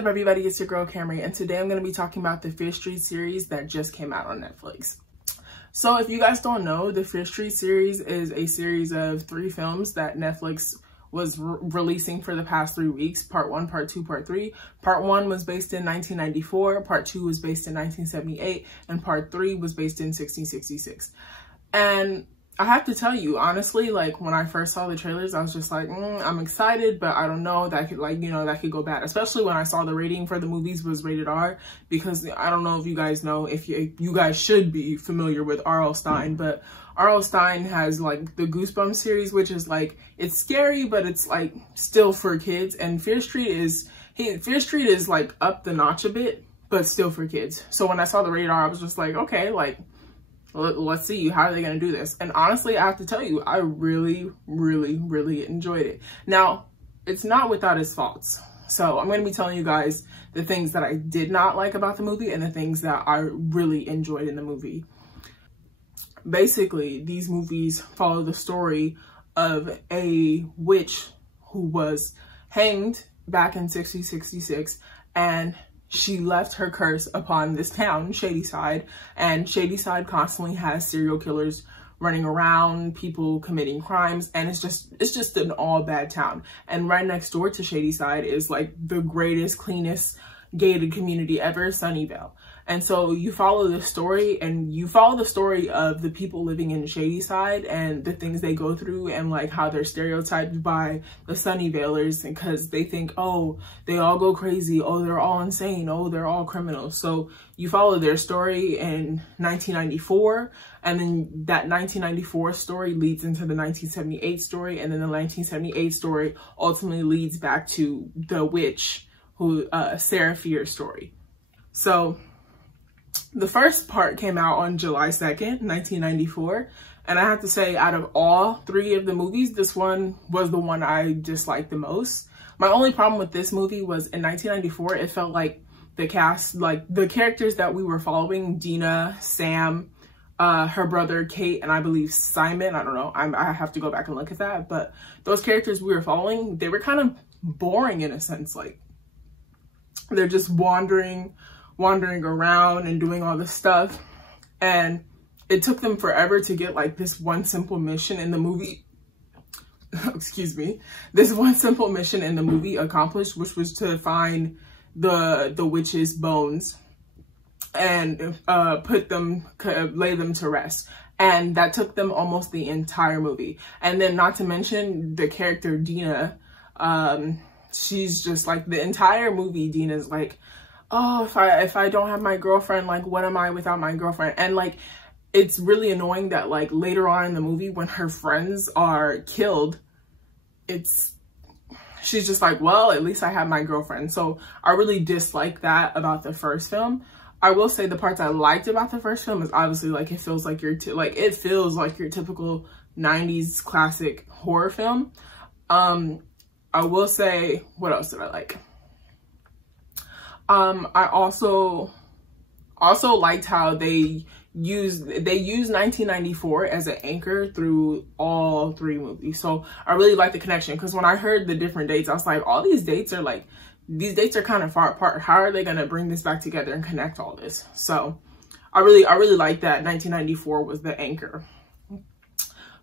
up, everybody? It's your girl Camry, and today I'm going to be talking about the Fear Street series that just came out on Netflix. So if you guys don't know, the Fear Street series is a series of 3 films that Netflix was releasing for the past 3 weeks. Part 1, Part 2, Part 3. Part 1 was based in 1994, Part 2 was based in 1978, and Part 3 was based in 1666. And I have to tell you, honestly, like when I first saw the trailers, I was just like, I'm excited, but I don't know, that could that could go bad. Especially when I saw the rating for the movies was rated R, because I don't know if you guys know, if you guys should be familiar with R.L. Stine, but R.L. Stine has like the Goosebumps series, which is like, it's scary, but it's like still for kids. And Fear Street is like up the notch a bit, but still for kids. So when I saw the rated R, I was just like, okay, like, let's see, how are they going to do this? And honestly, I have to tell you, I really, really, really enjoyed it. Now, it's not without its faults. So I'm going to be telling you guys the things that I did not like about the movie and the things that I really enjoyed in the movie. Basically, these movies follow the story of a witch who was hanged back in 1666, and she left her curse upon this town, Shadyside, and Shadyside constantly has serial killers running around, people committing crimes, and it's just an all bad town. And right next door to Shadyside is like the greatest, cleanest gated community ever, Sunnyvale. And so you follow the story, and you follow the story of the people living in Shadyside and the things they go through, and like how they're stereotyped by the Sunnyvalers because they think, oh, they all go crazy, oh, they're all insane, oh, they're all criminals. So you follow their story in 1994, and then that 1994 story leads into the 1978 story, and then the 1978 story ultimately leads back to the witch, Sarah Fear's story. So the first part came out on July 2nd, 1994. And I have to say, out of all 3 of the movies, this one was the one I disliked the most. My only problem with this movie was in 1994, it felt like the cast, like the characters that we were following, Dina, Sam, her brother Kate, and I believe Simon, I don't know, I have to go back and look at that. But those characters we were following, they were kind of boring in a sense. Like, they're just wandering around and doing all this stuff, and it took them forever to get like this one simple mission in the movie excuse me, this one simple mission in the movie accomplished, which was to find the witch's bones and lay them to rest. And that took them almost the entire movie. And then, not to mention the character Dina, she's just like, the entire movie Dina's like, oh, if I don't have my girlfriend, like, what am I without my girlfriend? And like, it's really annoying that like later on in the movie when her friends are killed, she's just like, well, at least I have my girlfriend. So I really dislike that about the first film. I will say the parts I liked about the first film is obviously like, it feels like your typical 90s classic horror film. I will say, what else did I like? I also liked how they used 1994 as an anchor through all 3 movies. So I really like the connection, because when I heard the different dates, I was like, all these dates are kind of far apart. How are they gonna bring this back together and connect all this? So I really like that 1994 was the anchor.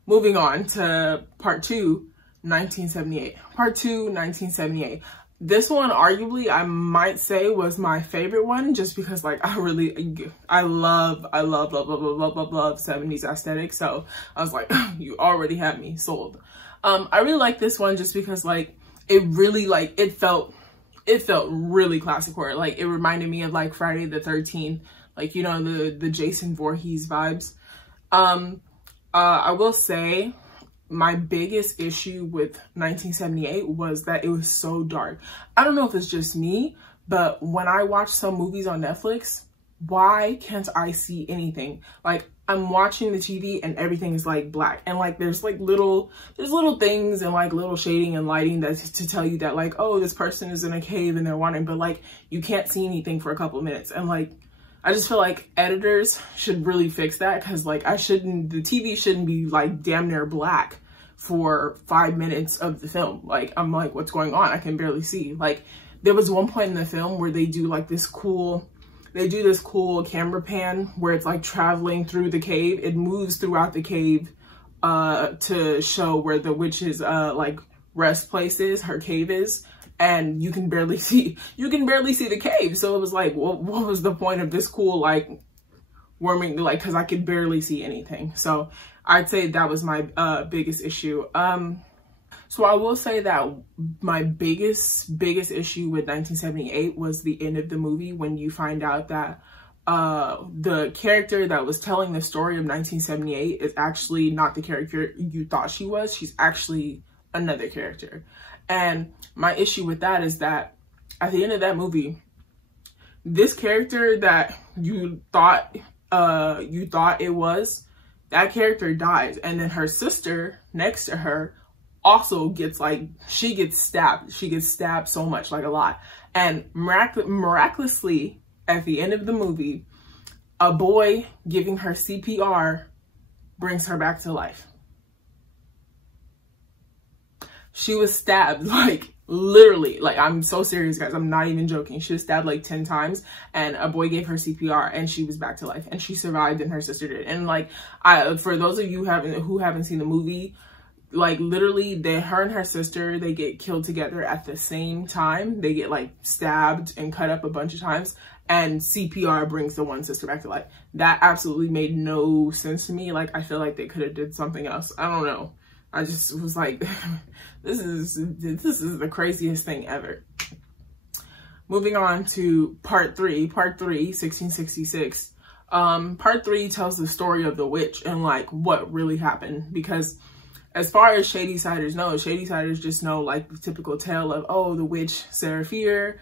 Moving on to part 2, 1978. Part 2, 1978. This one, arguably, I might say was my favorite one, just because like I love 70s aesthetic. So I was like, you already had me sold. I really like this one just because like it felt really classic horror. Like, it reminded me of like Friday the 13th, like, you know, the Jason Voorhees vibes. I will say, my biggest issue with 1978 was that it was so dark. I don't know if it's just me, but when I watch some movies on Netflix, why can't I see anything? Like, I'm watching the TV and everything is like black, and like there's little things and like little shading and lighting that's to tell you that like, oh, this person is in a cave and they're wandering, but like you can't see anything for a couple of minutes. And like, I just feel like editors should really fix that, because like the TV shouldn't be like damn near black for 5 minutes of the film. Like, I'm like, what's going on? I can barely see. Like, there was one point in the film where they do like this cool camera pan where it's like traveling through the cave. It moves throughout the cave to show where the witch's like rest place is, her cave is, and you can barely see the cave. So it was like, what was the point of this cool like warming, like, because I could barely see anything. So I'd say that was my biggest issue. So I will say that my biggest issue with 1978 was the end of the movie, when you find out that the character that was telling the story of 1978 is actually not the character you thought she was. She's actually another character. And my issue with that is that at the end of that movie, this character that you thought it was, that character dies, and then her sister next to her also gets like, she gets stabbed so much, like a lot. And miraculously at the end of the movie, a boy giving her CPR brings her back to life. She was stabbed, like literally, like I'm so serious guys, I'm not even joking. She was stabbed like 10 times and a boy gave her CPR and she was back to life, and she survived and her sister did. And like, for those of you who haven't seen the movie, like literally her and her sister, they get killed together at the same time. They get like stabbed and cut up a bunch of times, and CPR brings the one sister back to life. That absolutely made no sense to me. Like, I feel like they could have did something else. I don't know. I just was like, this is the craziest thing ever. Moving on to part 3, 1666. Part 3 tells the story of the witch and like what really happened, because as far as Shady-Siders know, Shady-Siders just know like the typical tale of, oh, the witch Sarah Fear,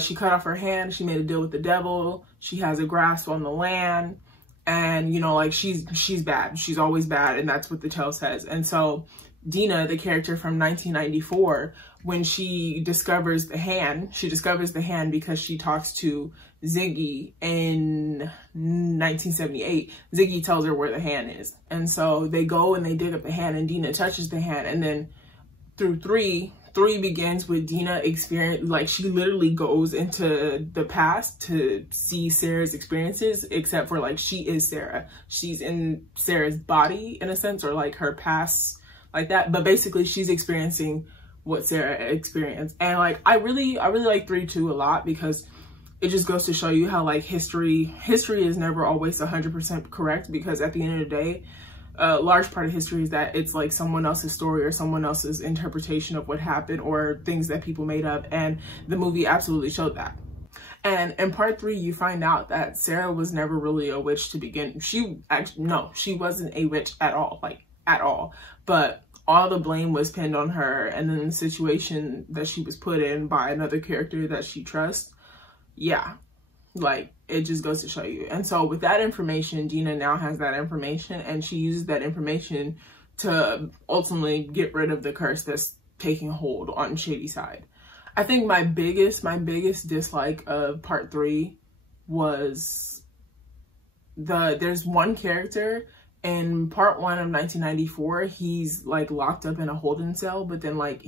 she cut off her hand, she made a deal with the devil, she has a grasp on the land, and you know, like she's bad, she's always bad, and that's what the tale says. And so Dina, the character from 1994, when she discovers the hand because she talks to Ziggy in 1978. Ziggy tells her where the hand is. And so they go and they dig up the hand, and Dina touches the hand. And then through 3 begins with Dina experience, like she literally goes into the past to see Sarah's experiences, except for like she is Sarah. She's in Sarah's body in a sense, or like her past, like that. But basically she's experiencing what Sarah experienced. And like I really like 3 too a lot, because it just goes to show you how like history is never always 100% correct, because at the end of the day, a large part of history is that it's like someone else's story or someone else's interpretation of what happened, or things that people made up, and the movie absolutely showed that. And in part 3, you find out that Sarah was never really a witch to begin. She wasn't a witch at all, like at all. But all the blame was pinned on her, and then the situation that she was put in by another character that she trusts. Yeah, like it just goes to show you. And so with that information, Dina now has that information, and she uses that information to ultimately get rid of the curse that's taking hold on Shady-Side. I think my biggest dislike of part 3 was there's one character in part 1 of 1994. He's like locked up in a holding cell, but then like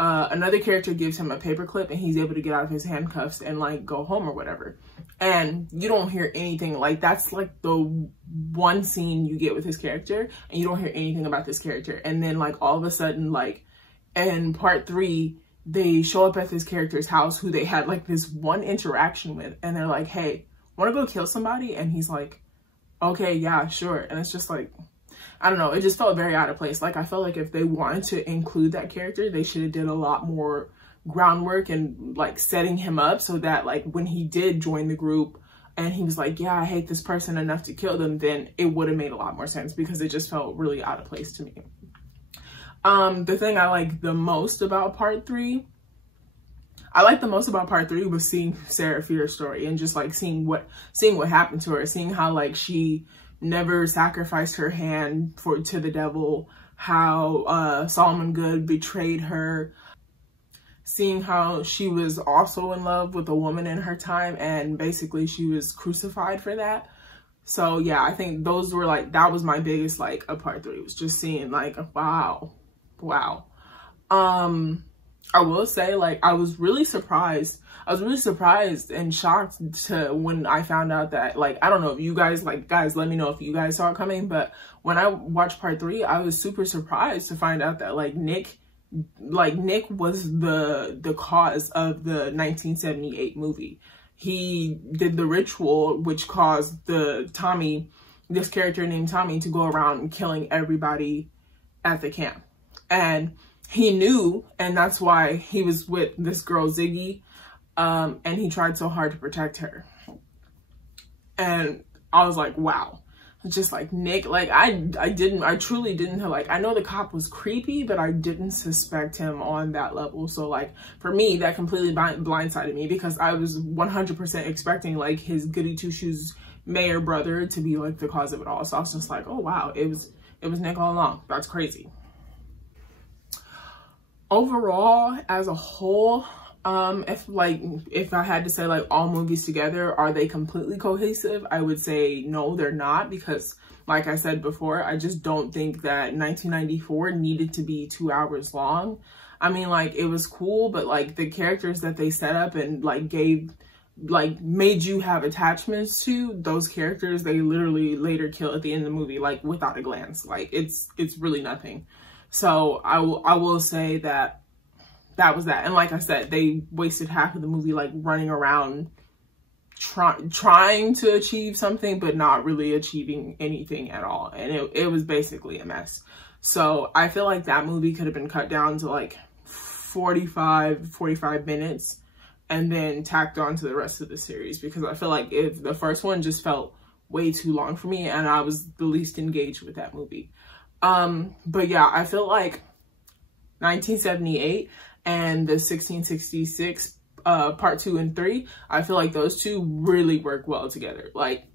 another character gives him a paperclip and he's able to get out of his handcuffs and like go home or whatever. And you don't hear anything, like that's like the one scene you get with his character, and you don't hear anything about this character. And then like all of a sudden, like in part 3, they show up at this character's house who they had like this one interaction with, and they're like, hey, wanna go kill somebody? And he's like, okay, yeah, sure. And it's just like, I don't know, it just felt very out of place. Like I felt like if they wanted to include that character, they should have did a lot more groundwork and like setting him up, so that like when he did join the group and he was like, yeah, I hate this person enough to kill them, then it would have made a lot more sense, because it just felt really out of place to me. The thing I like the most about part 3 was seeing Sarah Fear's story, and just like seeing what happened to her, seeing how like she never sacrificed her hand to the devil, how Solomon Good betrayed her, seeing how she was also in love with a woman in her time, and basically she was crucified for that. So yeah, I think those were like, that was my biggest like of part 3, was just seeing like, wow. I will say, like, I was really surprised and shocked to when I found out that, like, I don't know if you guys, like, guys, let me know if you guys saw it coming, but when I watched part 3, I was super surprised to find out that, like, Nick was the cause of the 1978 movie. He did the ritual, which caused this character named Tommy, to go around killing everybody at the camp. And he knew, and that's why he was with this girl, Ziggy, and he tried so hard to protect her. And I was like, wow. Just like Nick, like I truly didn't, like, I know the cop was creepy, but I didn't suspect him on that level. So like for me, that completely blindsided me, because I was 100% expecting like his goody two shoes mayor brother to be like the cause of it all. So I was just like, oh wow, it was Nick all along. That's crazy. Overall, as a whole, if I had to say like all movies together, are they completely cohesive? I would say no, they're not, because like I said before, I just don't think that 1994 needed to be 2 hours long. I mean, like, it was cool, but like the characters that they set up and like made you have attachments to, those characters, they literally later kill at the end of the movie, like without a glance. Like it's really nothing. So I will say that was that. And like I said, they wasted half of the movie like running around trying to achieve something, but not really achieving anything at all. And it was basically a mess. So I feel like that movie could have been cut down to like 45 minutes and then tacked on to the rest of the series, because I feel like if the first one just felt way too long for me and I was the least engaged with that movie. But yeah, I feel like 1978 and the 1666 part 2 and 3, I feel like those two really work well together, like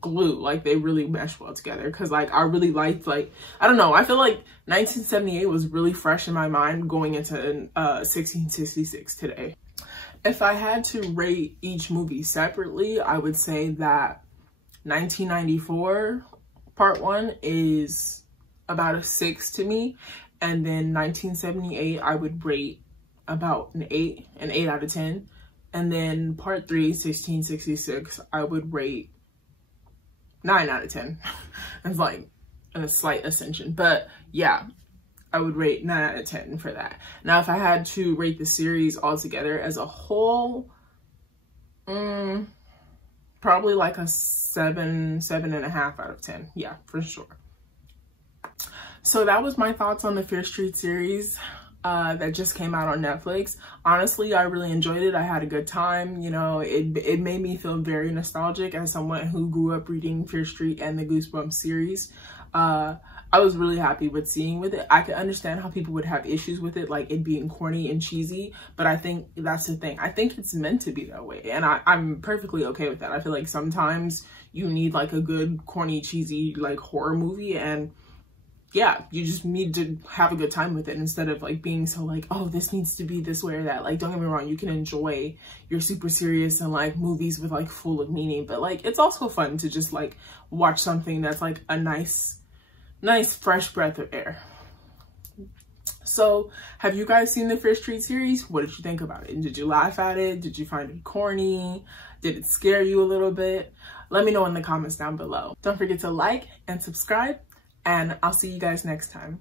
glue. Like they really mesh well together, because like I really liked, like, I don't know, I feel like 1978 was really fresh in my mind going into 1666 today. If I had to rate each movie separately, I would say that 1994 part 1 is about a 6 to me, and then 1978 I would rate about an 8 out of 10, and then part 3, 1666, I would rate 9 out of 10. It's like a slight ascension, but yeah, I would rate 9 out of 10 for that. Now, if I had to rate the series altogether as a whole, probably like a 7.5 out of 10. Yeah, for sure. So that was my thoughts on the Fear Street series that just came out on Netflix. Honestly, I really enjoyed it. I had a good time. You know, it made me feel very nostalgic as someone who grew up reading Fear Street and the Goosebumps series. I was really happy with seeing with it. I could understand how people would have issues with it, like it being corny and cheesy, but I think that's the thing. I think it's meant to be that way, and I'm perfectly okay with that. I feel like sometimes you need like a good corny, cheesy like horror movie, and yeah, you just need to have a good time with it instead of like being so like, oh, this needs to be this way or that. Like, don't get me wrong, you can enjoy your super serious and like movies with like full of meaning, but like it's also fun to just like watch something that's like a nice fresh breath of air. So have you guys seen the Fear Street series? What did you think about it? Did you laugh at it? Did you find it corny? Did it scare you a little bit? Let me know in the comments down below. Don't forget to like and subscribe, and I'll see you guys next time.